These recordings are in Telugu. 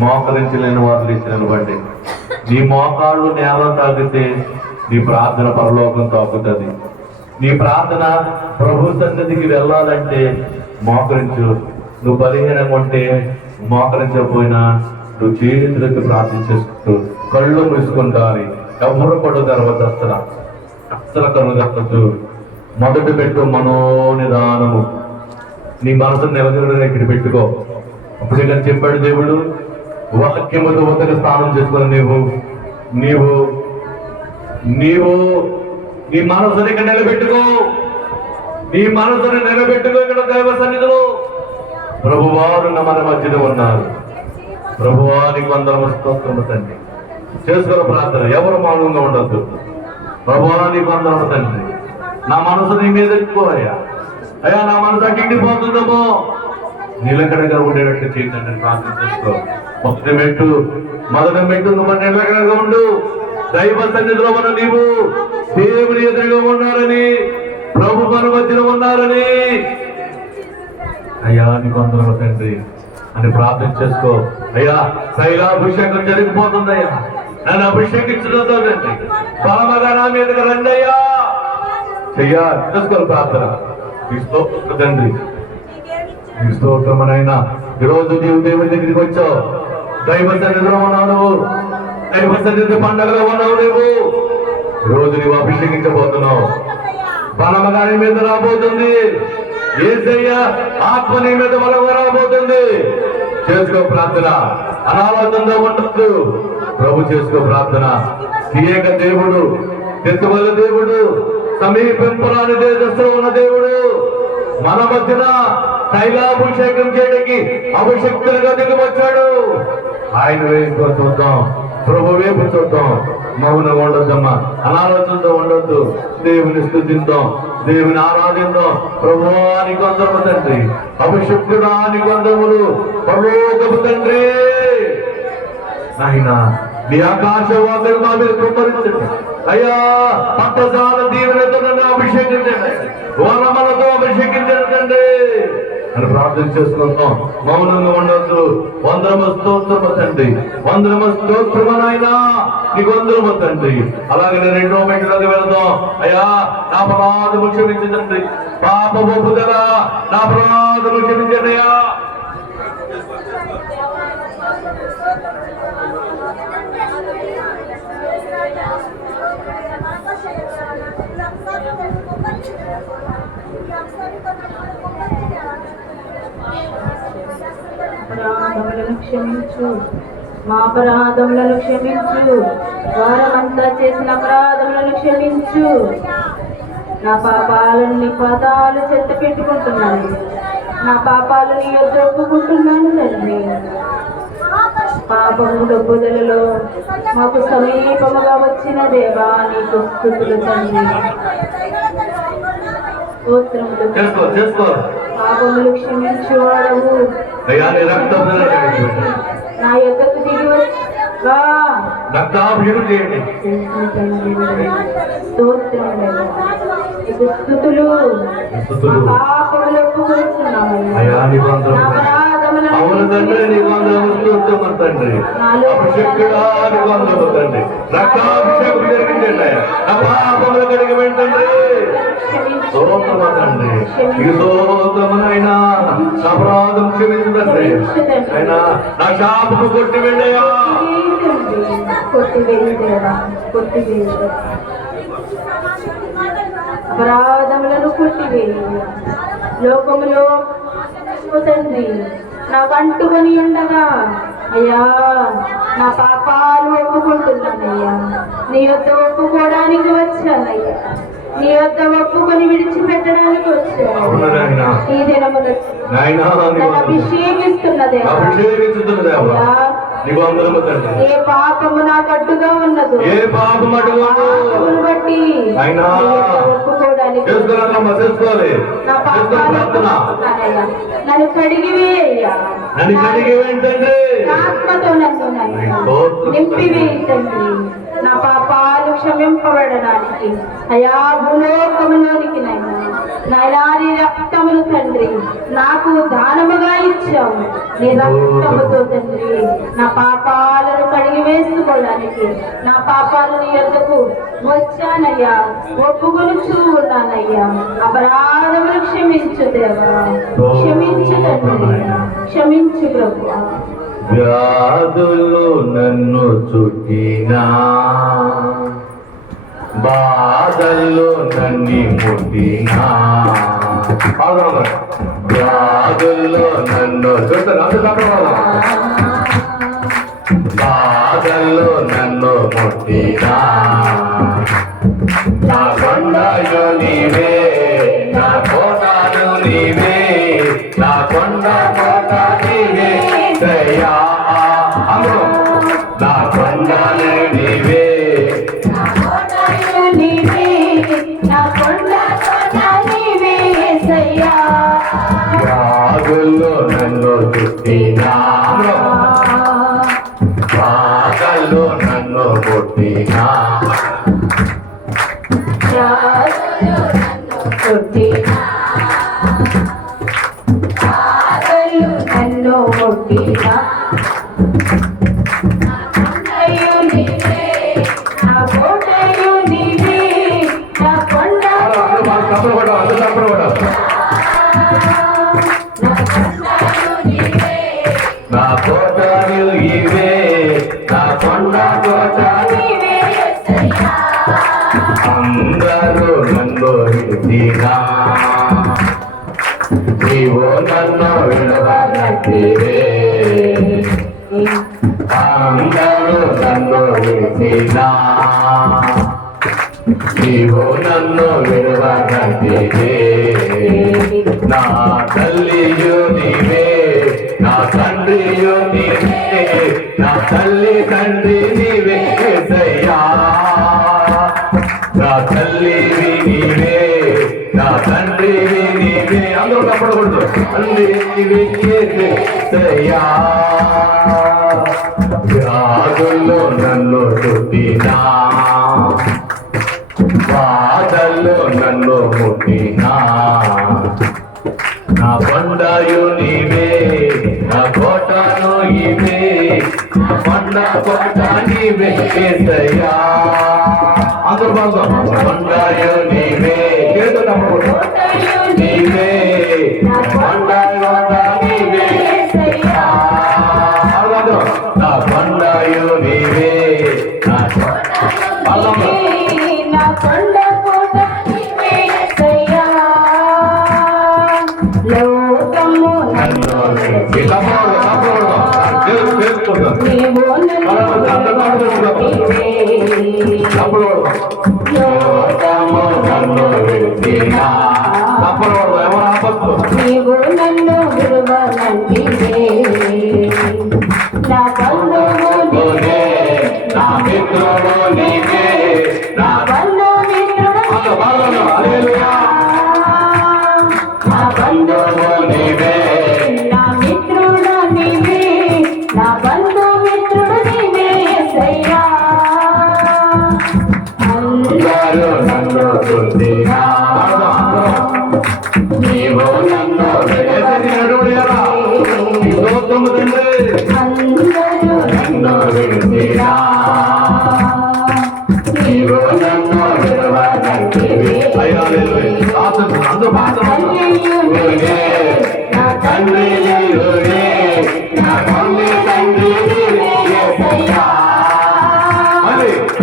మోకరించలేని వారు లేచి నిలబండి. నీ మోకాళ్ళు నేల తాగితే నీ ప్రార్థన పరలోకం తాకుతుంది. నీ ప్రార్థన ప్రభు సన్నిధికి వెళ్ళాలంటే మోకరించు. నువ్వు బలహీనంగా ఉంటే మోకరించకపోయినా నువ్వు చేతులకి ప్రార్థించేస్తూ కళ్ళు మూసుకుంటారు. ఎవరు పడు తర్వాత అస్సలు కళ్ళు తప్పచ్చు. మొదటి పెట్టు మనోనిదానము. నీ మనసును నిలదీయడం ఇక్కడ పెట్టుకో. అప్పుడు ఇక్కడ చెప్పాడు దేవుడు, వాక్యముతో ఉతక స్నానం చేసుకుని నీవు నీ మనసుని ఇక్కడ నిలబెట్టుకో. నీ మనసుని నిలబెట్టుకో. ఇక్కడ దైవ సన్నిధిలో ప్రభువారు మన మధ్యలో ఉన్నారు. ప్రభువానికి వందనము స్తోత్రము తండ్రి. చేసుకున్న ప్రార్థన ఎవరు మౌనంగా ఉండొద్దు. ప్రభువానికి వందనము తండ్రి. నా మనసు నీ మీద ఎక్కువయ్యా. అయ్యా నా మనసు అడ్డిండిపోతుందేమో నిలకడగా ఉండేటట్టు చేయండి ప్రార్థన చేసుకో. మొదటి మెట్టు నువ్వు నిలకడగా ఉండు. దైవ సన్నిధిలో ఉన్న నీవు దేవుని ఎదురుగా ఉన్నారని, ప్రభు మన మధ్యలో ఉన్నారని అయ్యా నీకు వందనము తండ్రి అని ప్రార్థన చేసుకో. అయ్యా శైలాభిషేకం జరిగిపోతుందయ్యా. నన్ను అభిషేకించడంతో బలమగా నా మీదకి రండి అయ్యా. చెయ్యా చేసుకోవాలి ప్రార్థన. ఈ స్తోత్రం తండ్రి, ఈ స్తోత్రమనైనా ఈరోజు నీవు దేవుని దగ్గరికి వచ్చావు. దైవ సన్నిధిలో ఉన్నావు నువ్వు. దైవ సన్నిధి పండుగలో ఉన్నావు నువ్వు. ఈరోజు నీవు అభిషేకించబోతున్నావు. బలమగా నీ మీద రాబోతుంది. యేసయ్య ఆత్మ నీ మీద బలంగా రాబోతుంది. చేసుకో ప్రార్థన. అనాలోచనతో ఉండొద్దు. ప్రభు చేసుకో ప్రార్థన. తీయక దేవుడు, ఎత్తువల దేవుడు, సమీపింపరాని తేజస్సులో ఉన్న దేవుడు మన మధ్యన తైలాభిషేకం చేయడానికి అభిషక్తులుగా దిగి వచ్చాడు. ఆయన వైపు చూద్దాం, ప్రభు వైపు చూద్దాం. మౌనంగా ఉండొద్దమ్మా. అనాలోచనతో ఉండొద్దు. దేవుని స్తుతిద్దాం, దేవుని ఆరాధిద్దాం. ప్రభువానికి వందనము తండ్రి, అభిషక్తుడానికి వందనములు. పరలోకపు తండ్రి నాయన నీ ఆకాశ వాకులు మా మీద కుమ్మరించండి అయ్యా. పట్టసాల దీవెనతో నన్ను అభిషేకించండి, వరమలతో అభిషేకించండి అని ప్రార్థన చేసుకుంటాం. మౌనంగా ఉండొద్దు. వందనము స్తోత్రము తండ్రి, వందనము స్తోత్రము నాయనా, నీకు వందనము తండ్రి. అలాగే నేను రెండో మెట్లోకి వెళదాం. అయ్యా నా అపరాధము క్షమించండి. పాప ఒప్పుదల నా అపరాధము క్షమించండి అయ్యా. అపరాధములను క్షమించు, మా అపరాధములను క్షమించు, వారమంతా చేసిన అపరాధములను క్షమించు. నా పాపాలను నీ పాదాలు చెత్త పెట్టుకుంటున్నాను. నా పాపాలు నీ యొద్ద ఒప్పుకుంటున్నాను తండ్రి. పాపము డబ్బుదలలో మాకు సమీపముగా వచ్చిన దేవా నీకు స్తుతులు తండ్రి. పాపములు క్షమించువాడవు. నా యొద్దకు దిగి వచ్చా స్తుతులు. పాపములు ఒప్పుకుంటున్నాము. అవును తండ్రి, నీకు వందనము స్తోత్రము తండ్రి. అభిషేకుడానికి వందనము తండ్రి. రక్తాభిషేకం జరిగించండి. నా పాపములు కడిగి వెంటండి. స్తోత్రము తండ్రి, ఈ స్తోత్రమునైనా అపరాధం క్షమించండి. అయినా నా శాపము కొట్టివేయండియా. అపరాధములను కొట్టివేయ. లోకములో తండ్రి నాకు అంటుకొని ఉండగా అయ్యా నా పాపాలు ఒప్పుకుంటున్నానయ్యా. నీ యొద్ద ఒప్పుకోవడానికి వచ్చానయ్యా. నీ యొద్ద ఒప్పుకొని విడిచిపెట్టడానికి వచ్చాను. ఈ దినమున అభిషేకిస్తున్నదే ఏ పాపము నాకు అడ్డుగా ఉన్నదో ఏ పాపమును బట్టి ఒప్పుకోవడానికి నా పాపాలు నన్ను కడిగివేయ్యా. ఆత్మతో నన్ను నింపివేయండి. నా పాపాలు క్షమింపబడడానికి అయా భూలోకములోనికి నైనా నాయనా నీ రక్తమును తండ్రి నాకు దానముగా ఇచ్చావు. నీ రక్తముతో తండ్రి నా పాపాలను కడిగి వేసుకోవడానికి నా పాపాలను ఎద్దకు వచ్చానయ్యా, ఒప్పుకొనుచూ ఉన్నానయ్యా. అపరాధములు క్షమించు దేవా, క్షమించు తండ్రి, క్షమించు ప్రభువా. వ్యాధులు నన్ను చుట్టినా, బాధల్లో నన్ను ముట్టినా, వ్యాధుల్లో నన్ను బాధల్లో నన్ను ముట్టినా, నా కొండయో నీవే, నా కోటను నీవే, నా కొండ కోట నీవే దయా, నా కొండను నీవే, వ్యాధుల్లో నన్ను చుట్టినా, బాధల్లో నన్ను కొట్టినా, నన్ను కొట్టినా, నా కోటయు నీవే, నా కొండ నా కోటలు ఇవే, నా కొండ కోట నీవే. అందరూ నన్ను విడిచినా, నీవు నన్ను విడవనట్టివే, అందరూ నన్ను విడిచినా, నీవు నన్ను విడవనట్టివే, నా తల్లియు నీవే, నా తండ్రియు నీవే, నా తల్లి తండ్రి నీవే యేసయ్యా, నా తల్లివి నీవే, నా తండ్రివి నీవే, అందరూ కప్పడకూడదు, తల్లివి యేసయ్యా. వ్యాధుల్లో నన్ను చుట్టినా, బాధల్లో నన్ను ముట్టినా, నా కొండయు నీవే, నా కోటను ఇవే, నా కొండ కోట నీవే యేసయ్యా. అందరూ బాగా కొండయు నీవే, నీవే, నా కొండ కోట నీవే, నా కొండయు నీవే, నా నా కొండ కోట నీవే యేసయ్యా. లోకము నన్ను నీవు లోకము నన్ను విడిచినా, నీవు నన్ను విడువనంటివే, నా బంధువు నీవే, నా మిత్రుడు నీవే, నా బంధువు నీవే, నా మిత్రుడు నీవే, నా బంధుమిత్రుడు నీవే యేసయ్యా. అందరూ నన్ను చుట్టినా, నీవు నన్ను అందరూ నన్ను విడిచినా, నీవు నన్ను విడవనంటివే. అందరూ నీవే, నా తండ్రి నీవే, నా తల్లి తండ్రి నీవే యేసయ్యా.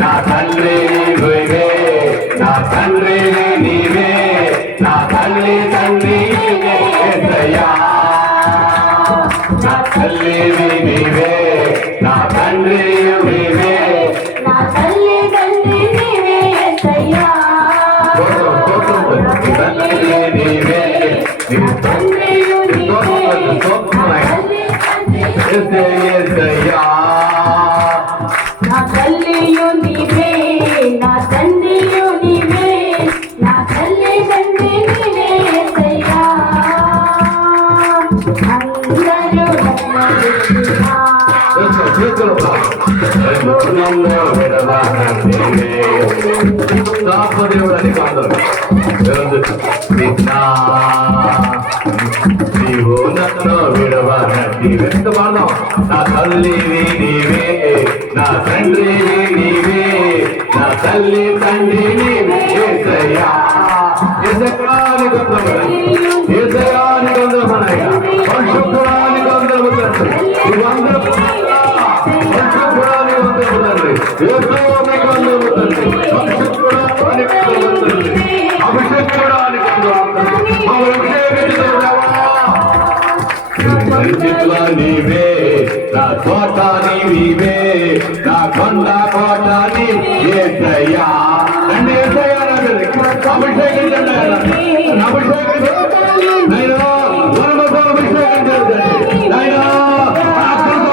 నా తండ్రి నీవే, నా తండ్రి నీవే, నా తల్లి తండ్రి నీవే యేసయ్యా. నా తల్లి నీవే, నా తండ్రి నీవే, నా తల్లి తండ్రి నీవే యేసయ్యా. నీవే, తండ్రియు నీవే, యేసయ్యా. నా తల్లియు నీవే, నా తండ్రియు నీవే, నా తల్లి తండ్రి నీవే యేసయ్యా. అందరూ నన్ను విడిచినా, చేతులు దేవుడని కాదు నీవు నన్ను విడవనట్టి ఎంత పాడదాం. నా తల్లివి నీవే, నా తండ్రివి నీవే, నా తల్లి తండ్రి నీవే. ఏసయ్యా ఏసయానికి వందనములు, ఏసయానికి వందనములయ్యా, పరిశుద్ధుడానికి వందనములు తండ్రి, పరిశుద్ధుడానికి వందనములు తండ్రి, యేసునికి వందనములు తండ్రి, పరిశుద్ధుడానికి వందనములు తండ్రి, అభిషేకుడానికి వందనములు నీవే, నా కోట నీవే, నా కొండ కోట నీవేసయ్యా. రండి ఏసయ్యా, అభిషేకించండి, అభిషేకించండి, అభిషేకించండి అయ్యా,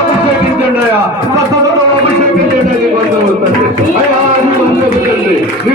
అభిషేకించండి. అయ్యా నీ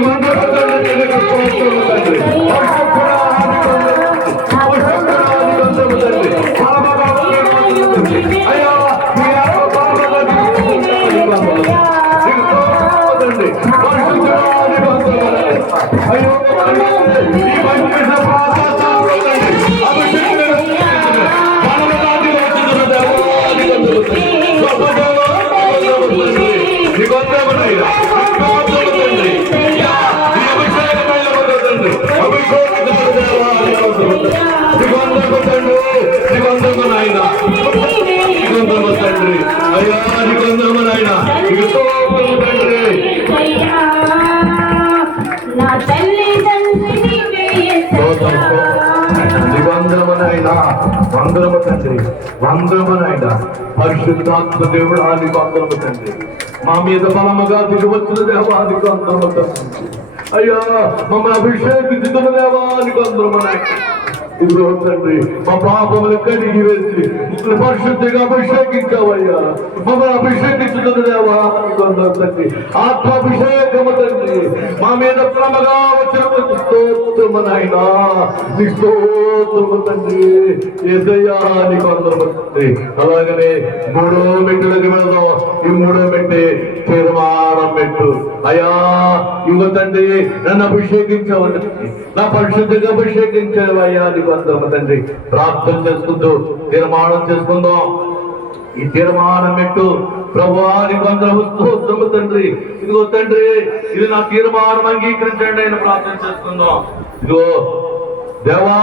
తండ్రి అయ్యా నీకు వందనములు నాయనా, నీకు స్తోత్రము తండ్రి. వందనమునైనా వందనము తండ్రి, వందనమునైనా పరిశుద్ధాత్మ దేవుడా నీకు వందనము తండ్రి. మా మీద బలముగా దిగవచ్చిన దేవానికి వందనము తండ్రి. అయ్యా మమ్మల్ని అభిషేకించుతున్న దేవానికి వందనమునైనా. ఇదిగో తండ్రి మా పాపములు కడిగి వేసి మమ్మల్ని పరిశుద్ధిగా అభిషేకించావయ్యా, మమ్మల్ని అభిషేకించుతున్న దేవా తండ్రి. ఆత్మాభిషేకము తండ్రి మా మీద ప్రేమగా వచ్చిన స్తోత్రము నాయనా, నీ స్తోత్రము తండ్రి. యేసయ్యా నీకు వందనము తండ్రి. అలాగనే మూడో మెట్టులకు వెళ్దాం. ఈ మూడో మెట్టే తీర్మానం పెట్టు. అయ్యా ఇవ్వ తండ్రి, నన్ను అభిషేకించావు, నా పరిశుద్ధిగా అభిషేకించావయ్యా నీకు వందనము తండ్రి. ప్రార్థన చేసుకుంటూ తీర్మానం చేసుకుందాం. ఈ తీర్మానం పెట్టు. ప్రభువా నీకు వందనము స్తోత్రము తండ్రి. ఇదిగో తండ్రి, ఇది నా తీర్మానం అంగీకరించండి అని ప్రార్థన చేసుకుందాం. ఇదిగో దేవా,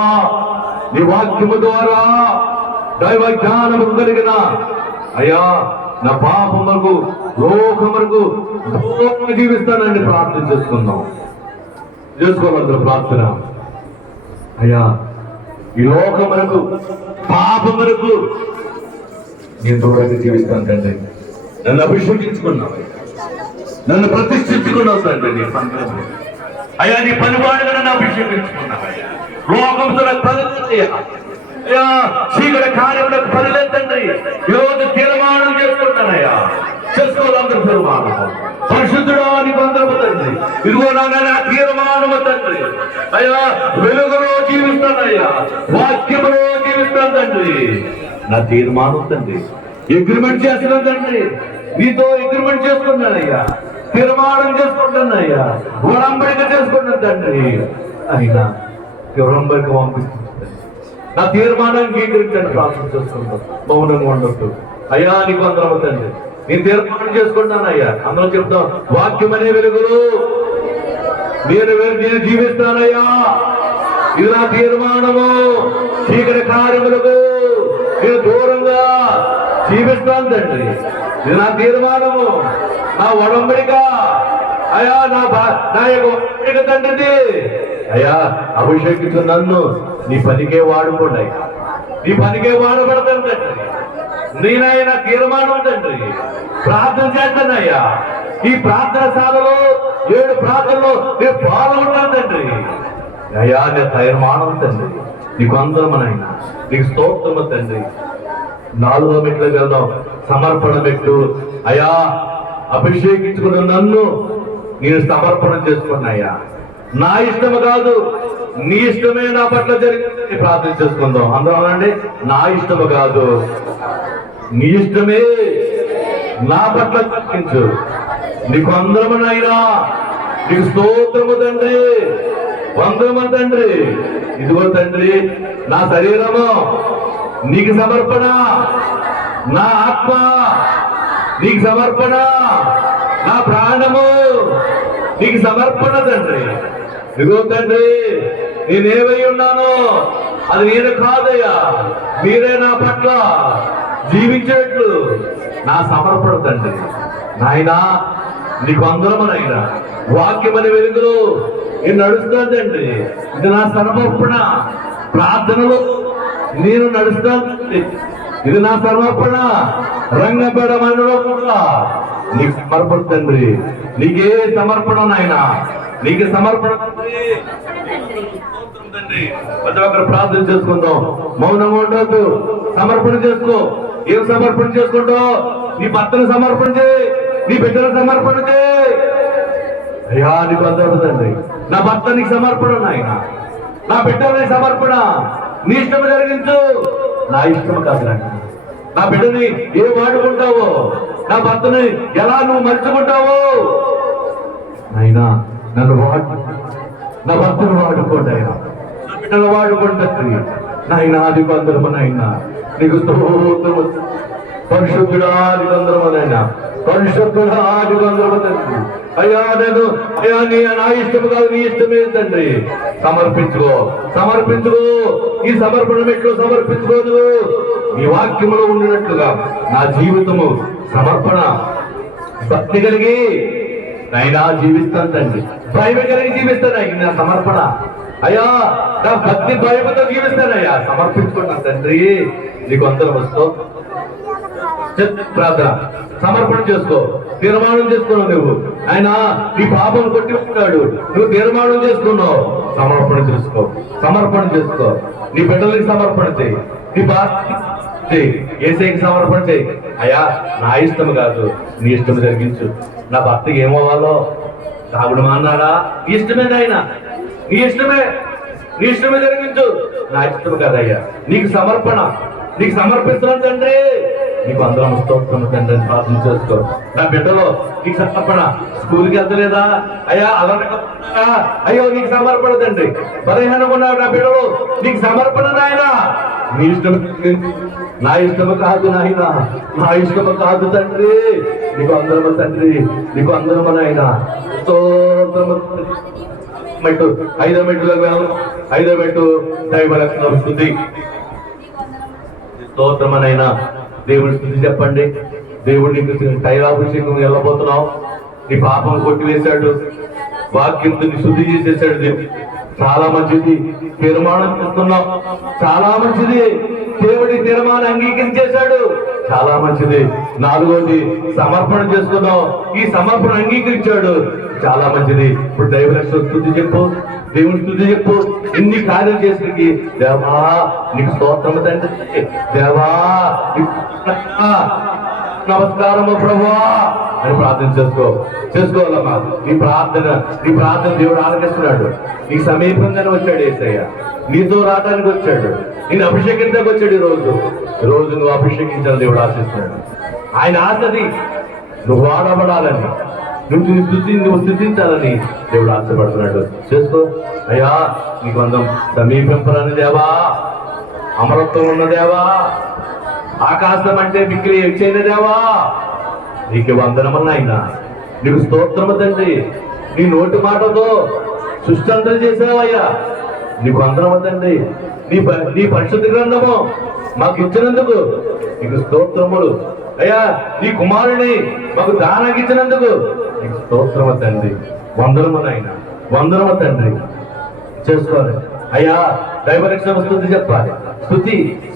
నీ వాక్యము ద్వారా దైవ జ్ఞానము కలిగిన అయ్యా నా పాపం వరకు లోకం వరకు దూరంగా జీవిస్తానని ప్రార్థన చేసుకుందాం. చేసుకోవాలందరూ ప్రార్థన. అయ్యా ఈ లోకం వరకు పాపం వరకు నేను దూరంగా జీవిస్తాను తండ్రి. నన్ను అభిషేకించుకున్నావు, నన్ను ప్రతిష్ఠించుకున్నావు తండ్రి. నీ పని అయ్యా, నీ పనివాడుగా నన్ను అభిషేకించుకున్నావు. లోకంతో అయ్యా చీకటి కార్యములకు పనిలేదు తండ్రి. ఈరోజు తీర్మానం చేసుకుంటానయ్యా, చేసుకోవాలందరూ తీర్మానం. పరిశుద్ధుడా నీకు వందనము తండ్రి. ఇదిగో నా తీర్మానము తండ్రి. అయ్యా వెలుగులో జీవిస్తానయ్యా, వాక్యములో జీవిస్తాను తండ్రి. నా తీర్మానం తండ్రి. అగ్రిమెంట్ చేస్తున్నాను తండ్రి, నీతో అగ్రిమెంట్ చేసుకున్నానయ్యా, తీర్మానం చేసుకుంటానయ్యా, ఉడంబడిక చేసుకున్నాను తండ్రి. అయినా ఉడంబడిక పంపిస్తుంది. నా తీర్మానాన్ని అంగీకరించండి ప్రార్థన చేసుకుంటాం. మౌనంగా ఉండొద్దు. అయ్యా నీకు వందనము తండ్రి. నేను తీర్మానం చేసుకుంటానయ్యా. అందరూ చెప్తాం, వాక్యం అనే వెలుగులు నేను జీవిస్తానయ్యా. ఇది నా తీర్మానము. చీకటి కార్యములకు నేను దూరంగా జీవిస్తాను తండ్రి. ఇది నా తీర్మానము, నా ఒడంబడిక. అయ్యా నా యొక్క ఒడంబడిక తండ్రిది. అయ్యా అభిషేకించు నన్ను నీ పనికే వాడుకోండి. నీ పనికే వాడబడతాను తండ్రి. నేనైనా తీర్మానం తండ్రి. ప్రార్థన చేస్తానయ్యా. ఈ ప్రార్థన శాలలో 7 ప్రార్థనలో నేను పాల్గొంటాను తండ్రి. అయ్యా నీ తీర్మానం తండ్రి. నీకు వందనమునైనా, నీకు స్తోత్రము తండ్రి. 4వ మెట్లకు వెళ్దాం. సమర్పణ మెట్టు. అయ్యా అభిషేకించుకున్న నన్ను నేను సమర్పణ చేసుకున్నాయ్యా. నా ఇష్టము కాదు, నీ ఇష్టమే నా పట్ల జరిగిందని ప్రార్థన చేసుకుందాం. అందరం అనండి, నా ఇష్టము కాదు, నీ ఇష్టమే నా పట్ల తగ్గించు. నీకు వందనమునైనా, నీకు స్తోత్రము తండ్రి, వందనము తండ్రి. ఇదిగో తండ్రి, నా శరీరము నీకు సమర్పణ, నా ఆత్మ నీకు సమర్పణ, నా ప్రాణము నీకు సమర్పణ తండ్రి. ఇదిగో తండ్రి, నేనేమై ఉన్నానో అది నేను కాదయ్యా, మీరే నా పట్ల జీవించేట్లు నా సమర్పణ తండ్రి. నాయనా నీకు వందనమునైనా, వాక్యమని వెలుగులో నేను నడుస్తాను తండ్రి. ఇది నా సమర్పణ, ప్రార్థనలో నేను నడుస్తాను తండ్రి. ఇది నా సమర్పణ, రంగపేట మండలో కూడా నీకు సమర్పణ తండ్రి. నీకే సమర్పణ నాయనా, నీకు సమర్పణ తండ్రి. ప్రతి ఒక్కరు ప్రార్థన చేసుకుందాం, మౌనంగా ఉండొద్దు, సమర్పణ చేసుకో. ఏం సమర్పణ చేసుకుంటావు? నీ భర్తను సమర్పణ చేయి, నీ బిడ్డను సమర్పణ చేయి. అయ్యా నీకు అందవుతుందండి, నా భర్త నీకు సమర్పణ నాయన, నా బిడ్డని సమర్పణ, నీ ఇష్టం జరిగించు, నా ఇష్టం కాదులంట. నా బిడ్డని ఏం వాడుకుంటావో, నా భర్తని ఎలా నువ్వు మర్చుకుంటావో నాయనా, నన్ను నా భర్తను వాడుకోండి ఆయన, నా బిడ్డను వాడుకుంటుంది నాయన. నీకు అందరమనైనా, నీకు స్తోత్రము. పరిశుద్ధుడా నీకు అందరమనైనా, పరిశుద్ధుడా నీకు అందరమనండి. అయ్యా నేను నా ఇష్టము కాదు, నీ ఇష్టమే తండ్రి. సమర్పించుకో, సమర్పించుకో. ఈ సమర్పణ మెట్లు సమర్పించుకోదు. ఈ వాక్యములో ఉండినట్లుగా నా జీవితము సమర్పణ, భక్తి కలిగి నైనా జీవిస్తాను తండ్రి. భయం కలిగి జీవిస్తాను నా సమర్పణ. అయ్యా నా భక్తి భయముతో జీవిస్తానయ్యా, సమర్పించుకున్నాను తండ్రి. నీకు అందరం వస్తూ ప్రార్థన సమర్పణ చేసుకో, తీర్మానం చేసుకున్నావు నువ్వు. ఆయన నీ పాపం కొట్టి ఉంటాడు, నువ్వు తీర్మానం చేసుకున్నావు. సమర్పణ చేసుకో, సమర్పణ చేసుకో. నీ బిడ్డలకి సమర్పణ చేయి, నీ ఏసైకి సమర్పణ చేయి. అయ్యా నా ఇష్టము కాదు, నీ ఇష్టము జరిగించు. నా భర్తకి ఏమవ్వాలో తాగుడు మాన్నాడా, నీ ఇష్టమే నాయన, నీ ఇష్టమే, నీ ఇష్టమే జరిగించు. నా ఇష్టము కాదయ్యా, నీకు సమర్పణ, నీకు సమర్పిస్తున్నాను తండ్రి. నీకు అందరం స్తోత్రం తండ్రి అని ప్రార్థన చేసుకో. నా బిడ్డలో నీకు సమర్పణ. స్కూల్కి వెళ్తలేదా అయ్యా, అలానే అయ్యో నీకు సమర్పణ తండ్రి. బలహీనంగా ఉన్నావు నా బిడ్డలో, నీకు సమర్పణ నాయన. నీ ఇష్టం, నా ఇష్టము కాదు నాయన, నా ఇష్టము కాదు తండ్రి. నీకు అందరము తండ్రి, నీకు అందరము నాయన. స్తోత్రము. మెట్టు 5వ మెట్టులకు వెళ్ళాలి. 5వ మెట్టు దైవ లక్షణం స్తుతి. స్తోత్రమనైనా దేవుడి స్థుతి చెప్పండి. దేవుడు నీకు తైలాభిషేకం వెళ్ళబోతున్నావు. నీ పాపం కొట్టివేశాడు, వాక్యంతో శుద్ధి చేసేసాడు దేవుడు. చాలా మంచిది. తీర్మానం చేస్తున్నావు, చాలా మంచిది. దేవుడి తీర్మానం అంగీకరించేశాడు, చాలా మంచిది. 4వది సమర్పణ చేసుకున్నావు, ఈ సమర్పణ అంగీకరించాడు, చాలా మంచిది. ఇప్పుడు దైవ లక్షణ స్థుతి చెప్పు, దేవుని స్థుతి చెప్పు. ఇన్ని కార్యం చేసి దేవా నీకు స్తోత్రము తండ్రి, దేవా నమస్కారము ప్రభువా అని ప్రార్థన చేసుకోవాలమ్మా. నీ ప్రార్థన దేవుడు ఆలకిస్తున్నాడు. నీకు సమీపంగానే వచ్చాడు యేసయ్య, నీతో రావడానికి వచ్చాడు, నేను అభిషేకించడానికి వచ్చాడు. ఈ రోజు నువ్వు అభిషేకించాలని దేవుడు ఆశిస్తున్నాడు. ఆయన ఆశది నువ్వు వాడబడాలని, నువ్వు స్థుతించాలని దేవుడు ఆశపడుతున్నాడు. చేసుకో అయ్యా. నీకు అందం సమీపింపరని దేవా, అమరత్వం ఉన్న దేవా, ఆకాశం అంటే మిక్కిలి ఎచ్చైన దేవా, నీకు వందనమన్నాయినా, నీకు స్తోత్రము తండ్రి. నీ నోటి మాటతో సృష్టి అంతా చేసావయ్యా, నీకు వందనము తండ్రి. నీ పరిశుద్ధ గ్రంథము మాకు ఇచ్చినందుకు నీకు స్తోత్రములు అయ్యా. నీ కుమారుని మాకు దానానికి ఇచ్చినందుకు నీకు స్తోత్రము తండ్రి. వందనము నాయన, వందనము తండ్రి. చేసుకోవాలి అయ్యా. దైవరక్షణ స్తుతి చెప్పాలి.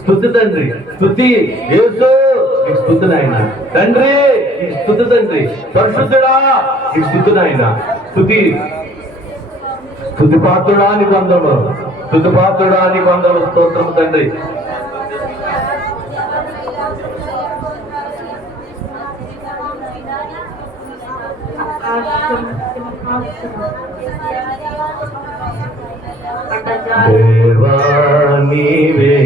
స్తుతి తండ్రి, స్తుతి యేసు నీకు స్తుతి నాయన. తండ్రి నీకు స్తుతి తండ్రి. పరిశుద్ధుడా నీకు స్తుతి నాయన. స్తుతి పాత్రుడా నీకు అందరూ, స్తుతి పాత్రుడా నీకు అందరూ స్తోత్రము తండ్రి. దేవా నీవే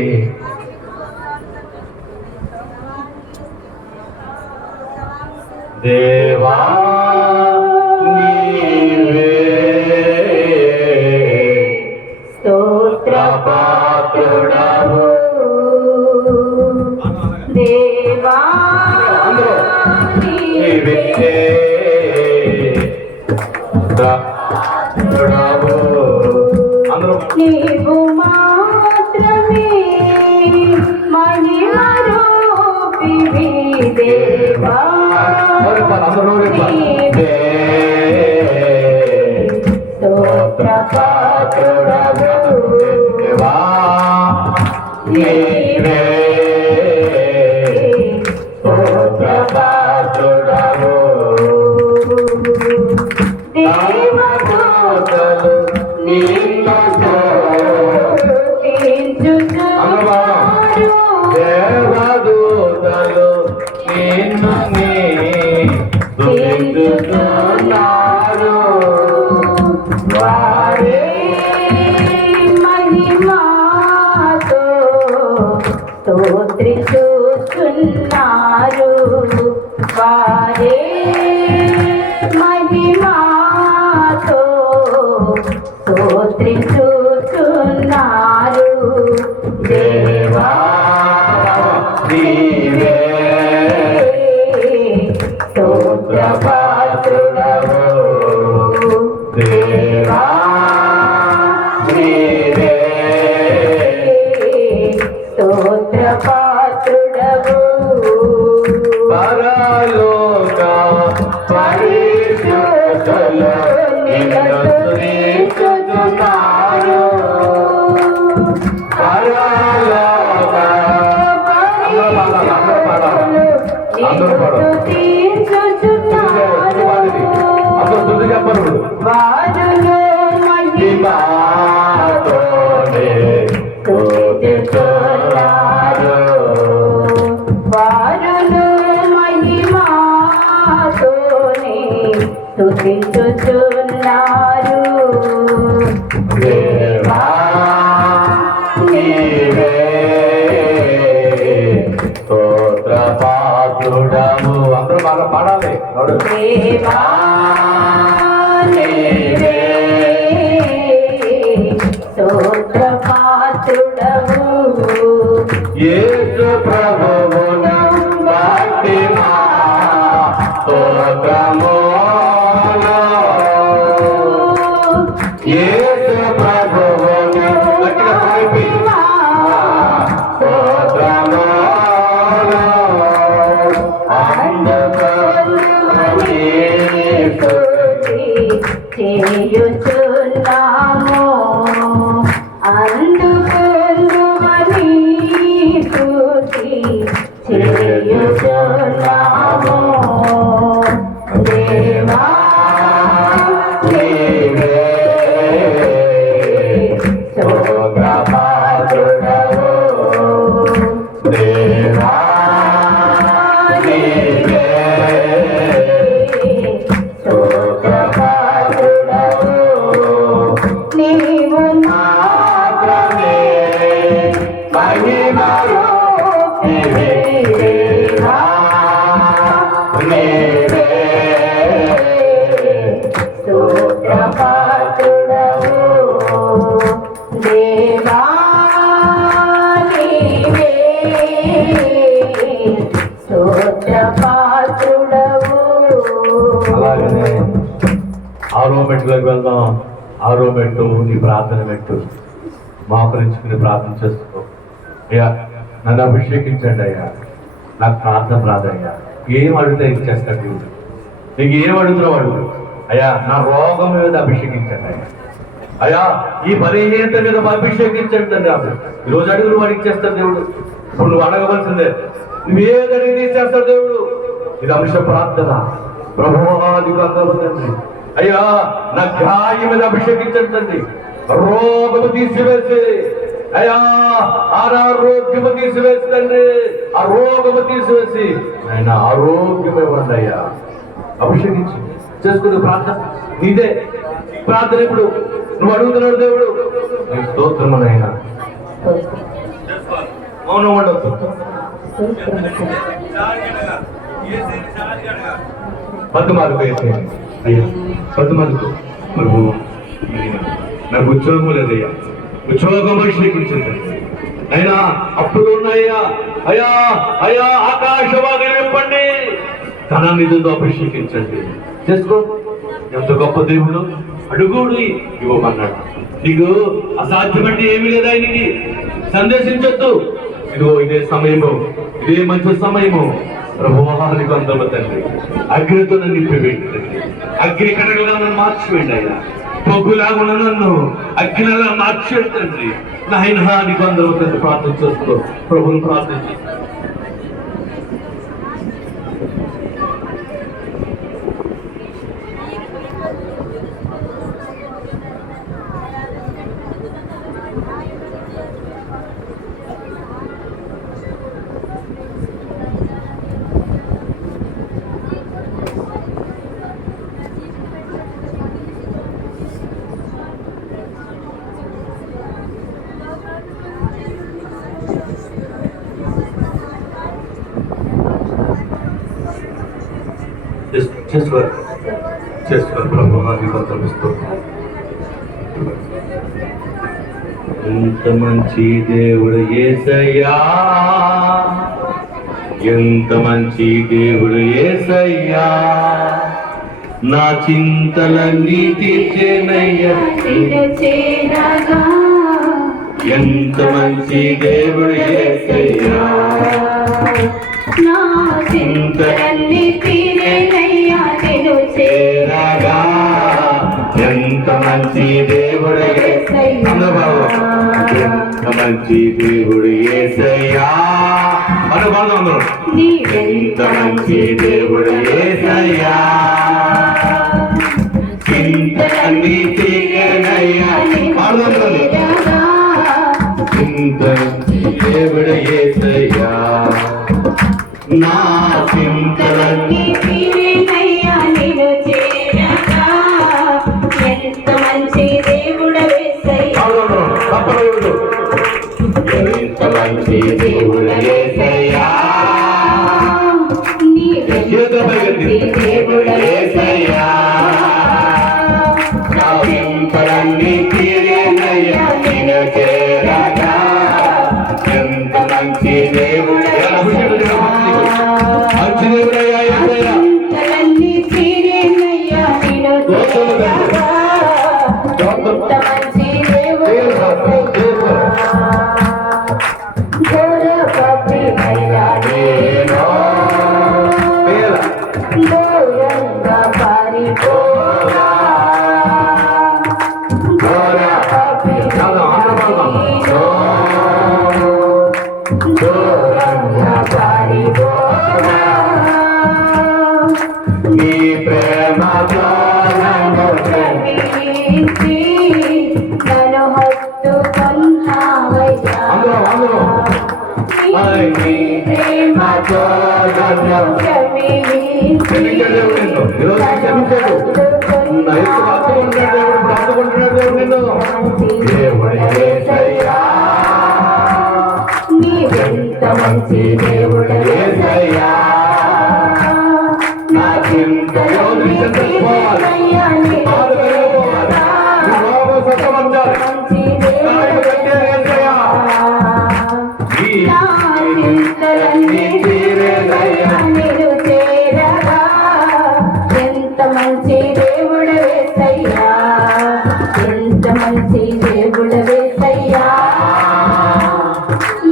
దేవా నీవే స్తోత్ర పాత్రుడవు దేవా నీవే పాత్రుడవు. అందరూ నీవు మాత్రమే మహిమరూపివి దేవా అందరూ స్తోత్ర పాత్రుడవు దేవా నీవే స్తోత్ర పాత్రుడవు. దేవదూతలు నిన్ను స్తుతించుచున్నారు. దేవదూతలు నిన్ను స్తుతించుచున్నారు. వారే మహిమతో స్తోత్రించుచున్నారు. వారే మహిమతో స్తోత్రించుచున్నారు. దేవా నీవే స్తోత్ర పాత్రుడవు. దేవా నీవే స్తోత్ర పాత్రుడవు పరలోక పరిశుద్ధులు నిన్ను స్తుతించుచున్నారు. పరలోక అందరూ పాడు. అందరూ స్తుతి చెప్పరు. వారును మహిమతోనే స్తుతించుచున్నారు. వారును మహిమతోనే స్తుతించుచున్నారు. దేవా నీవే స్తోత్ర పాత్రుడవు. అందరూ బాగా పాడాలి. దేవా నీవే స్తోత్ర పాత్రుడవు యేసు ప్రభువును బట్టి మా స్తోత్రములు. యేసు ప్రభువును గట్టిగా పాడి స్తోత్రములు. అందుకొని స్తుతి చేయుచున్నాము. అందుకొందుమని స్తుతి చేయుచున్నాము. దేవా నీవే స్తోత్ర పాత్రుడవు. దేవా నీవే స్తోత్ర పాత్రుడవు. నీవు మాత్రమే మహిమరూపివి దేవా నీవే స్తోత్ర పాత్రుడవు దేవా నీవే స్తోత్ర పాత్రుడవు. అలాగనే ఆరో మెట్టులోకి వెళ్దాం. ఆరో మెట్టు నీ ప్రార్థన మెట్టు. మోకరించుకుని ప్రార్థన చేసుకో. అయ్యా నన్ను అభిషేకించండి అయ్యా. నాకు ప్రార్థన రాదయ్యా. ఏం అడిగితే ఇచ్చేస్తాడు దేవుడు. నీకు ఏం అడుగుతున్నావు అడుగు. అయ్యా నా రోగం మీద అభిషేకించండి అయ్యా. అయ్యా ఈ బలహీనత మీద అభిషేకించండి రాదు. ఈరోజు అడుగు నువ్వు అడిగిచ్చేస్తాడు దేవుడు. ఇప్పుడు నువ్వు అడగవలసిందే. నువ్వేదడిగి తీసేస్తాడు దేవుడు. ఇది అంశ ప్రార్థన. ప్రభువాదిగా తండ్రి అయ్యా నా గాయం మీద అభిషేకించండి తండ్రి. రోగము తీసివేసి అయ్యా అనారోగ్యము తీసివేసి తండ్రి. ఆ రోగము తీసివేసి ఆయన ఆరోగ్యం ఇవ్వండి అయ్యా. అభిషేకించి చేసుకునే ప్రార్థన నీదే ప్రార్థన. ఇప్పుడు నువ్వు అడుగుతున్నాడు దేవుడు. నీ స్తోత్రమనైనా మౌనం ఉండొద్దు. బతుమాలకు వేసేయండి అయ్యా, బతుమాలకు ప్రభు. నాకు ఉద్యోగం లేదయ్యా, ఉద్యోగం అభిషేకించింది అయినా అప్పులు ఉన్నాయ్యా. అయ్యా అయ్యా ఆకాశవాణి విప్పండి, తన నిధులతో అభిషేకించండి. చేసుకో, ఎంత గొప్ప దేవుడు, అడుగుడు ఇవ్వమన్నాడు. నీకు అసాధ్యమంటే ఏమీ లేదా ఆయనకి. సందేశించొద్దు, ఇదిగో ఇదే సమయము, ఇదే మంచి సమయము. ప్రభువానికి అందమ తండ్రి, అగ్నితో నన్ను నింపివేయండి. అగ్ని కడగలా నన్ను మార్చివేయండి ఆయన. పొగ్గులాగా నన్ను అగ్నిలా మార్చేయండి తండ్రి. నాయన నీకు అందరూ తండ్రి ప్రార్థన చేసుకో, ప్రభుని ప్రార్థన చేసుకో. చేసుకో ప్రభువానికి వందనమిస్తూ. ఎంత మంచి దేవుడు యేసయ్యా, ఎంత మంచి దేవుడు యేసయ్యా, నా చింతలన్నీ తీర్చేనయ్యా. ఎంత మంచి దేవుడు యేసయ్యా, నా చింతలన్నీ తీరేనయ్యా నిన్ను చేరగా. ఎంత మంచి దేవుడు యేసయ్యా, ఎంత మంచి దేవుడు యేసయ్యా. అందరూ ఎంత మంచి దేవుడు యేసయ్యా, చింతలన్నీ తీరేనయ్యా. ఎంత మంచి దేవుడు యేసయ్యా, నా చింతలన్నీ తీరేనయ్యా నిన్ను చేరగా. ఎంత మంచి దేవుడు యేసయ్యా, ఎంత మంచి దేవుడు యేసయ్యా, దేవుడు యేసయ్యా, నా చింతలన్నీ తీరేనయ్యా నిన్ను చేరగా. ఎంత మంచి దేవుడు చింతలన్నీ తీరేనయ్యా నిన్ను చేరగా. ఎంత మంచి దేవుడు యేసయ్యా, ఘోర పాపినయ్యా నేను ఘోరంగా పారిపోగా. ఘోర పాపినయ్యా నేను ఘోరంగా పారిపోగా. నీ ప్రేమ నన్ను ప్రేమించి నన్ను హత్తుకున్నావయ్యా. నీ ప్రేమతో నన్ను ప్రేమించి నీవెంత మంచి దేవుడు యేసయ్యా, నా చింతలన్నీ తీరేనయ్యా నిన్ను చేరగా. మంచి దేవుడు యేసయ్యా, నా చింతలన్నీ తీరేనయ్యా నిన్ను చేరగా. ఎంత మంచి దేవుడు యేసయ్యా, ఎంత మంచి దేవుడు యేసయ్యా,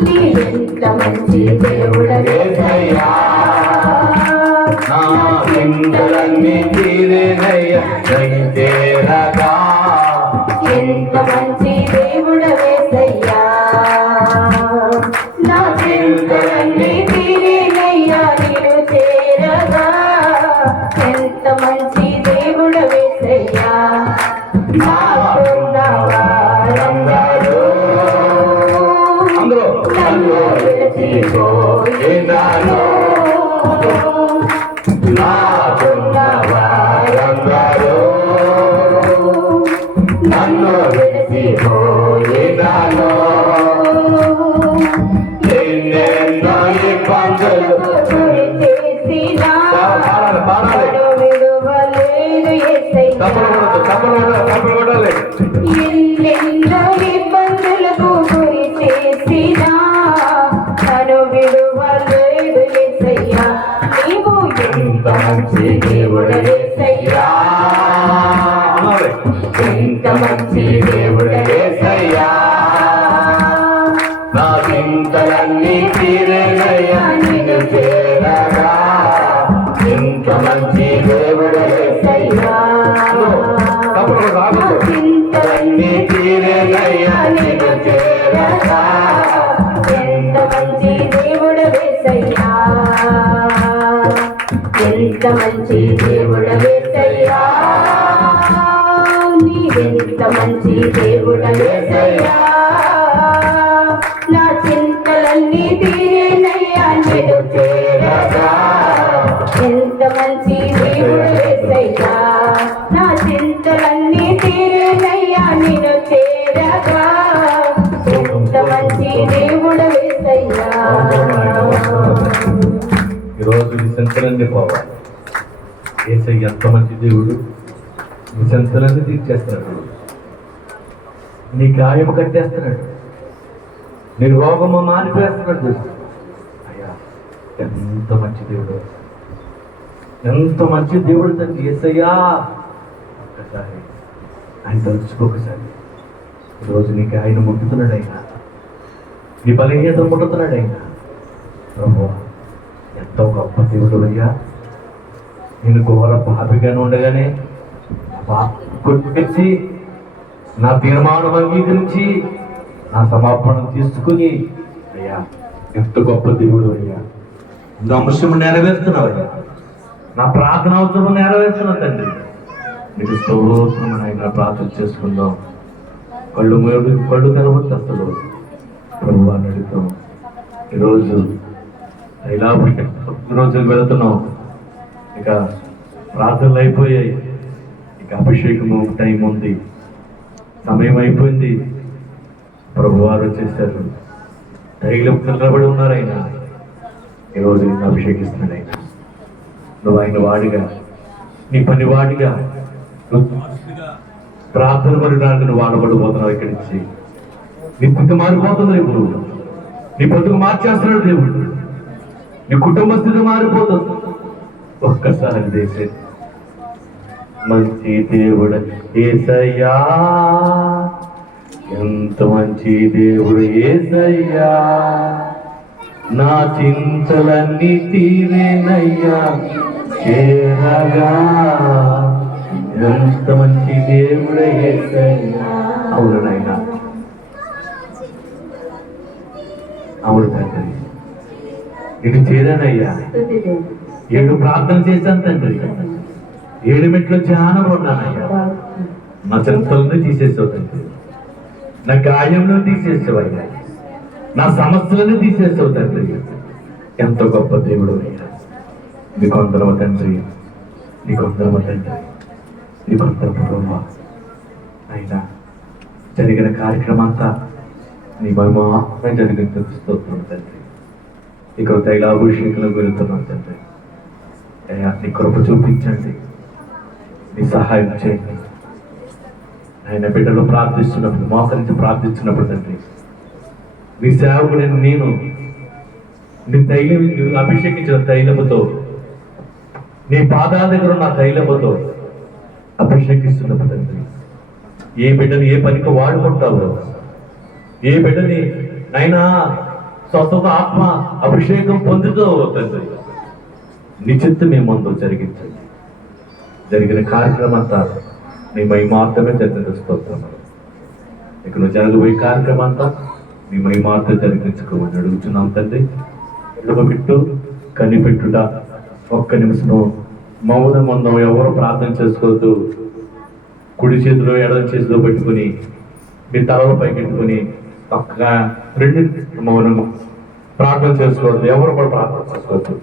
నీవెంత మంచి దేవుడు యేసయ్యా, నా చింతలన్నీ తీరేనయ్యా నిన్ను చేరగా. ఎంత మంచి దేవుడు యేసయ్యా, నా చింతలన్నీ తీరేనయ్యా నిన్ను చేరగా. ఎంత మంచి దేవుడు యేసయ్యా, నాకున్న వారందరూ నన్ను విడిచిపోయినారు. నాకున్న వారందరూ నన్ను విడిచి మంచి దేవుడు యేసయ్యా ఎంత మంచి దేవుడు యేసయ్యా నా చింతలన్నీ తీరేనయ్యా నిన్ను చేరగా ఎంత మంచి దేవుడు యేసయ్యా తప్పుడు రాదు చింతలన్నీ తీరేనయ్యా నిన్ను చేరగా ఎంత మంచి దేవుడు యేసయ్యా ఎంత మంచి దేవుడు యేసయ్యా నీవెంత మంచి దేవుడు యేసయ్యా నా చింతలన్నీ తీరేనయ్యా నిన్ను చేరగా ఎంత మంచి దేవుడు యేసయ్యా నా చింతలన్నీ తీరేనయ్యా నిన్ను చేరగా ఎంత మంచి దేవుడు యేసయ్యా ఈరోజు నీ చింతలన్నీ పోవాలి. యేసయ్య ఎంత మంచి దేవుడు, నీ చింతలన్నీ తీర్చేస్తున్నాడు, నీ గాయము కట్టేస్తున్నాడు, నీ రోగము మానిపేస్తున్నాడు. అయ్యా ఎంత మంచి దేవుడు, ఎంత మంచి దేవుడు తండ్రి యేసయ్యా. ఒక్కసారి ఆయన తలుచుకోకసారి ఈరోజు నీకు ఆయన ముట్టుతున్నాడు, అయినా నీ బలహీనతలు ముట్టుతున్నాడు. అయినా ప్రభువా ఎంతో గొప్ప దేవుడు అయ్యా. నేను ఘోర పాపిగానే ఉండగానే కొట్టుకొచ్చి నా తీర్మానం అంగీకరించి నా సమాపణం తీసుకుని అయ్యా ఎంత గొప్ప దేవుడు అయ్యా. నా అంశం నెరవేరుతున్నావు అయ్యా, నా ప్రార్థన అవసరం నెరవేరుతున్నావు తండ్రి. నీకు స్తోత్రం ఆయన ప్రార్థన చేసుకుందాం. కళ్ళు తెరవచ్చు అసలు ప్రభు అని అడుగుతాం. ఈరోజు ఇలా రోజులు వెళుతున్నాం, ఇక ప్రార్థనలు అయిపోయాయి, ఇక అభిషేకము టైం ఉంది, సమయం అయిపోయింది. ప్రభు వారు వచ్చేసారు, తైలం నిలబడి ఉన్నారు. ఆయన ఈరోజు నిన్ను అభిషేకిస్తున్నాడు. ఆయన నువ్వు ఆయన వాడిగా, నీ పని వాడిగా, ప్రార్థన పరిడానికి నువ్వు వాడబడిపోతున్నావు. ఇక్కడి నుంచి నీ స్థితి మారిపోతుంది. ఇప్పుడు నీ బతుకు మార్చేస్తున్నాడు దేవుడు, నీ కుటుంబ స్థితి మారిపోతుంది. ఒక్కసారి దేశే మంచి దేవుడు యేసయ్యా, ఎంత మంచి దేవుడు యేసయ్యా, నా చింతలన్నీ తీరేనయ్యా చేరగా ఎంత మంచి దేవుడు యేసయ్యా. అవును నాయన, అవును తండ్రి, ఇటు చేరానయ్యా. 7 ప్రార్థన చేశాను తండ్రి, 7 మెట్లు ధ్యానం ఉన్నానయ్యా. నా చింతలను తీసేసావు తండ్రి, నా గాయంలో తీసేసావు అయ్యా, నా సమస్యలను తీసేసావు తండ్రి. ఎంత గొప్ప దేవుడు అయ్యా. నీకు అందరమ తండ్రి, నీకు అందరమ తండ్రి, నీకు అందరమ అయినా జరిగిన కార్యక్రమం అంతా నీ మహిమ జరిగిన స్తోత్రం తండ్రి. ఇక్కడ తైలాభిషేకంలో వెళుతున్నాం తండ్రి. అయ్యా నీ కృప చూపించండి, నీ సహాయం చేయండి. ఆయన బిడ్డలు ప్రార్థిస్తున్నప్పుడు, మోకరించి ప్రార్థిస్తున్నప్పుడు తండ్రి, నీ సేవకుడైన నేను నీ తైలం అభిషేకించిన తైలముతో, నీ పాదాల దగ్గర ఉన్న తైలముతో అభిషేకిస్తున్నప్పుడు తండ్రి, ఏ బిడ్డని ఏ పనికి వాడుకుంటావో, ఏ బిడ్డని అయినా స్వస్థత ఆత్మ అభిషేకం పొందుతూ తండ్రి, నిశ్చిత్తం మీ ముందు జరిగించండి. జరిగిన కార్యక్రమం అంతా నీ మహిమార్థమే జరిగిస్తాం. ఇక నువ్వు జరగబోయే కార్యక్రమం అంతా నీ మహిమార్థం జరిగించుకోమని అడుగుతున్నాం తండ్రి. ఎడమబెట్టు కనిపెట్టుట, ఒక్క నిమిషము మౌనం ఉందాం. ఎవరు ప్రార్థన చేసుకోవద్దు. కుడి చేతిలో ఎడమ చేతిలో పెట్టుకుని మీ తలలో పైకెట్టుకుని పక్కగా 2 మౌనము ప్రార్థన చేసుకోవద్దు. ఎవరు కూడా ప్రార్థన చేసుకోవద్దు.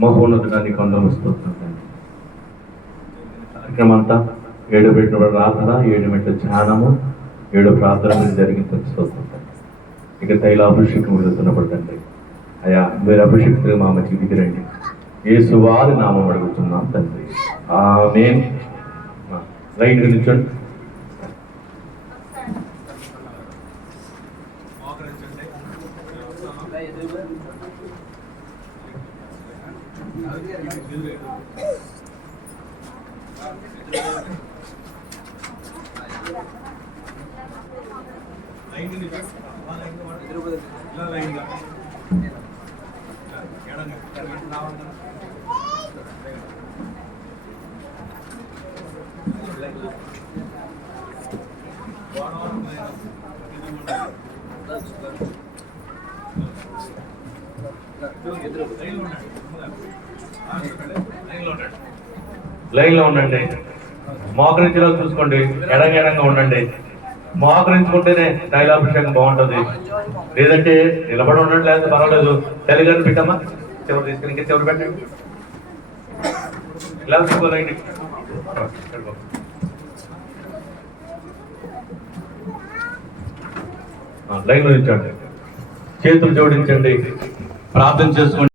మహోన్నతానికి వందనమిస్తున్నాను తండ్రి. కార్యక్రమం అంతా 7 పెట్టిన ప్రార్థన, 7 మెట్ల ధ్యానము, 7 ప్రార్థన మీరు జరిగించుకుంటుంది. ఇక తైలాభిషేకం వెళుతున్నప్పుడు తండ్రి అయ్యా మీరు అభిషేక్తులు మా మధ్యకి రండి. యేసు వారి నామం అడుగుతున్నాం తండ్రి. ఆమేన్. లైన్గా నిల్చోండి. లైన్లో ఉండండి. మోకరించేలా చూసుకోండి. ఎడంగా ఉండండి. మోకరించుకుంటేనే తైలాభిషేకం బాగుంటుంది. లేదంటే నిలబడి ఉండండి, లేదా పర్వాలేదు. తెలుగు పెట్టమ్మా, చివరి తీసుకుని ఇంకా చివరి పెట్టండి. ఇలా తీసుకోలేండి. లైన్లో నిల్చోండి. చేతులు జోడించండి. ప్రార్థన చేసుకోండి.